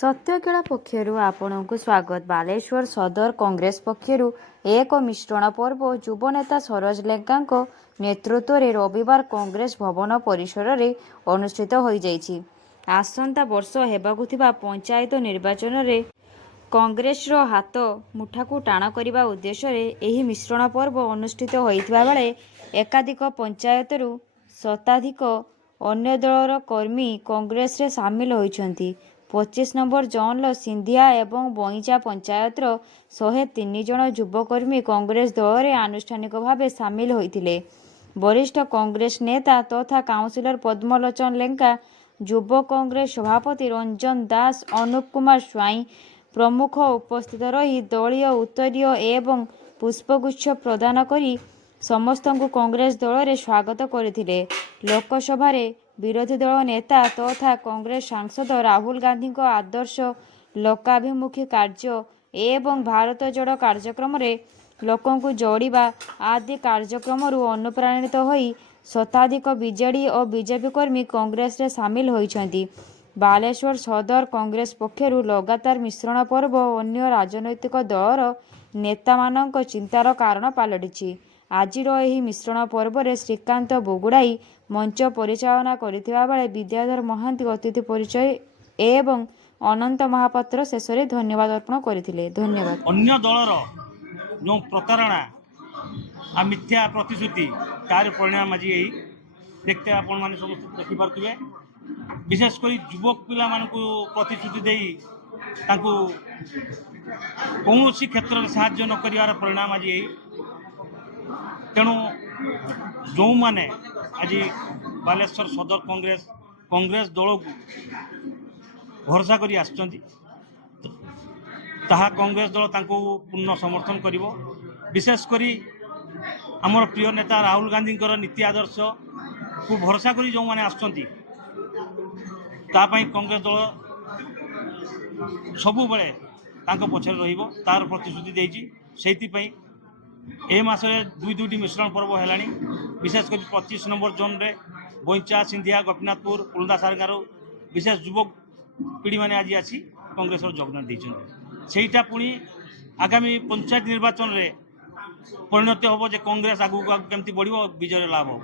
सत्यकेला पक्षरु आपणकु स्वागत। बालेश्वर सदर कांग्रेस पक्षरु एक मिश्रण पर्व युवनेता सरोज लेंका नेतृत्व में रविवार कांग्रेस भवन परिसर में अनुष्ठित हो जाइछि। आसंता वर्ष हेबाकु थिबा पंचायत निर्वाचन में कांग्रेस हाथ मुठा को टाण करने उद्देश्य एही मिश्रण पर्व अनुष्ठित होइथिबा बेले एकाधिक पंचायत शताधिक अन्य दलर कर्मी कांग्रेस रे सामिल होइछन्ति। 25 नंबर जोन सिंधिया एवं बईचा पंचायतर 103 जन युवकर्मी कांग्रेस दल में आनुष्ठानिक भाव सामिल होइथिले। वरिष्ठ कांग्रेस नेता तथा काउंसिलर पद्मलोचन लेंका, युव कांग्रेस सभापति रंजन दास, अनुप कुमार स्वाई प्रमुख उपस्थित रही दलीय उत्तरीय एवं पुष्पगुच्छ प्रदान करी समस्त कांग्रेस दल में स्वागत करथिले। लोकसभा विरोधी दल नेता तथा कांग्रेस सांसद राहुल गांधी आदर्श लोकाभिमुखी कार्य एवं भारत जोड़ो कार्यक्रम रे लोकों को जोड़िबा आदि कार्यक्रम अनुप्राणित होई शताधिक बीजेडी और बीजेपी कर्मी कांग्रेस रे सामिल होइछन्ति। बालेश्वर सदर कांग्रेस पक्षरु लगातार मिश्रण पर्व अन्य राजनैतिक दलर नेता मानक चिंतार कारण पलटिछि। आजिर एही मिश्रण पर्व रे श्रीकांत बुगुड़ाई मंच परिचालना करथिबा बेले विद्याधर महांती अतिथि परिचय एवं अनंत महापात्र शेष में धन्यवाद अर्पण करथिले। धन्यवाद। अन्य दलर जो प्रतारणा आ मिथ्या प्रतिश्रुति तार परिणाम आज यही देखते आपण माने समस्त देखि पारथिबे। विशेषकर युवक पिला मानकु प्रतिश्रुति देई तांकु कौनसी क्षेत्र में साहाय्य न करिवार परिणाम आज यही। तेणु जो माने आज बालेश्वर सदर कांग्रेस दल को भरोसा करी आसुचंती ताहा कांग्रेस दल तांको पूर्ण समर्थन करिवो। विशेषकर आमर प्रिय नेता राहुल गांधी नीति आदर्श को भरोसा करी जो माने आसुचंती तापाई कांग्रेस दल सबु बेले तांको पछरे रहिबो तार प्रतिश्रुति देइछि। सेहिति ए मासरे दुईटी मिश्रण पर्व है। विशेषकर 25 नंबर जोन रे बईचा सिंधिया गोपीनाथपुर कुलदा सारगार विशेष युवक पीढ़ी मैंने आज आसी कांग्रेस योगदान देटा पुणी आगामी पंचायत निर्वाचन में परिणत हम जे कांग्रेस आगू केमती बढ़ विजय लाभ हो।